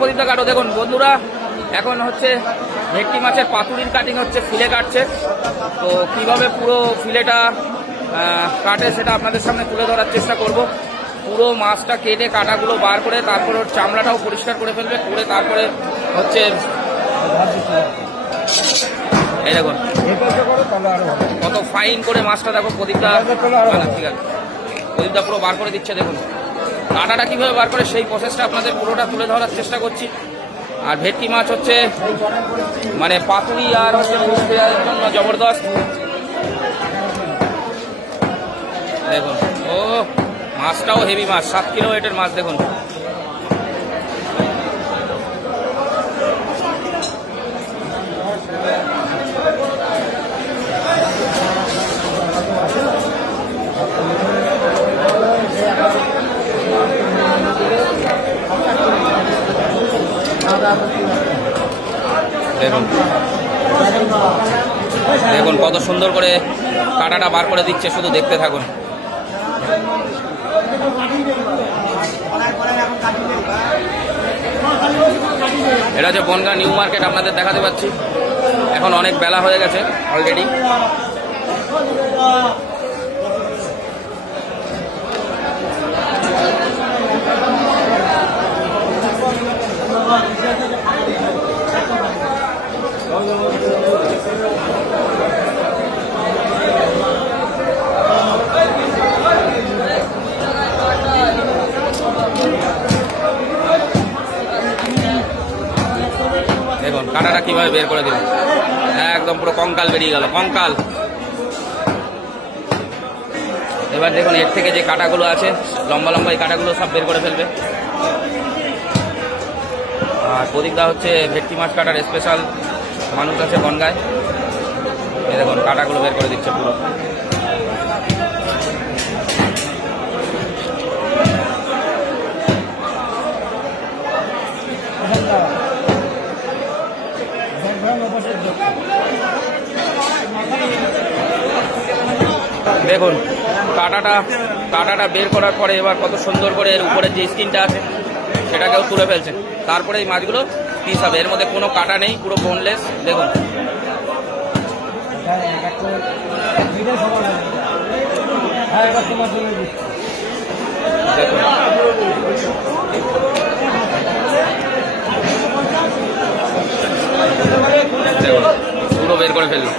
প্রদীপটা কাটো। দেখুন বন্ধুরা, এখন হচ্ছে ভেটকি মাছের পাতুরির কাটিং হচ্ছে, ফিলে কাটছে। তো কিভাবে পুরো ফিলেটা কাটে সেটা আপনাদের সামনে তুলে ধরার চেষ্টা করব। পুরো মাছটা কেটে কাটাগুলো বার করে তারপরে ওর চামড়াটাও পরিষ্কার করে ফেলবে, করে তারপরে হচ্ছে এই দেখুন কত ফাইন করে মাছটা, দেখো প্রদীপটা। ঠিক আছে, প্রদীপটা পুরো বার করে দিচ্ছে। দেখুন কাঁটাটা কীভাবে বার করে সেই প্রসেসটা আপনাদের পুরোটা তুলে ধরার চেষ্টা করছি। আর ভেটকি মাছ হচ্ছে মানে পাতুরি আর হচ্ছে মুখের জন্য জবরদস্ত। দেখুন ও মাছটাও হেভি মাছ, 7 কিলো ওয়েটের মাছ। দেখুন দেখুন দেখুন কত সুন্দর করে কাঁটাটা বার করে দিচ্ছে, শুধু দেখতে থাকুন। এটা হচ্ছে বনগাঁ নিউ মার্কেট, আপনাদের দেখাতে পাচ্ছি। এখন অনেক বেলা হয়ে গেছে অলরেডি। দেখুন কাঁটাটা কিভাবে বের করে দিল, একদম পুরো কঙ্কাল বেরিয়ে গেল, কঙ্কাল। এবার দেখুন এর থেকে যে কাঁটাগুলো আছে, লম্বা লম্বা এই কাঁটাগুলো সব বের করে ফেলবে। আর প্রদীপদা হচ্ছে ভেটকি মাছ কাটার স্পেশাল মানুষ আছে বনগাঁয়। এই দেখুন কাঁটাগুলো বের করে দিচ্ছে পুরো। দেখুন কাঁটাটা বের করার পরে এবার কত সুন্দর করে এর উপরের যে স্কিনটা আছে সেটাকেও তুলে ফেলছে। তারপরে এই মাছগুলো পিস হবে, এর মধ্যে কোনো কাঁটা নেই, পুরো বোনলেস। দেখুন দেখুন পুরো বের করে ফেললো।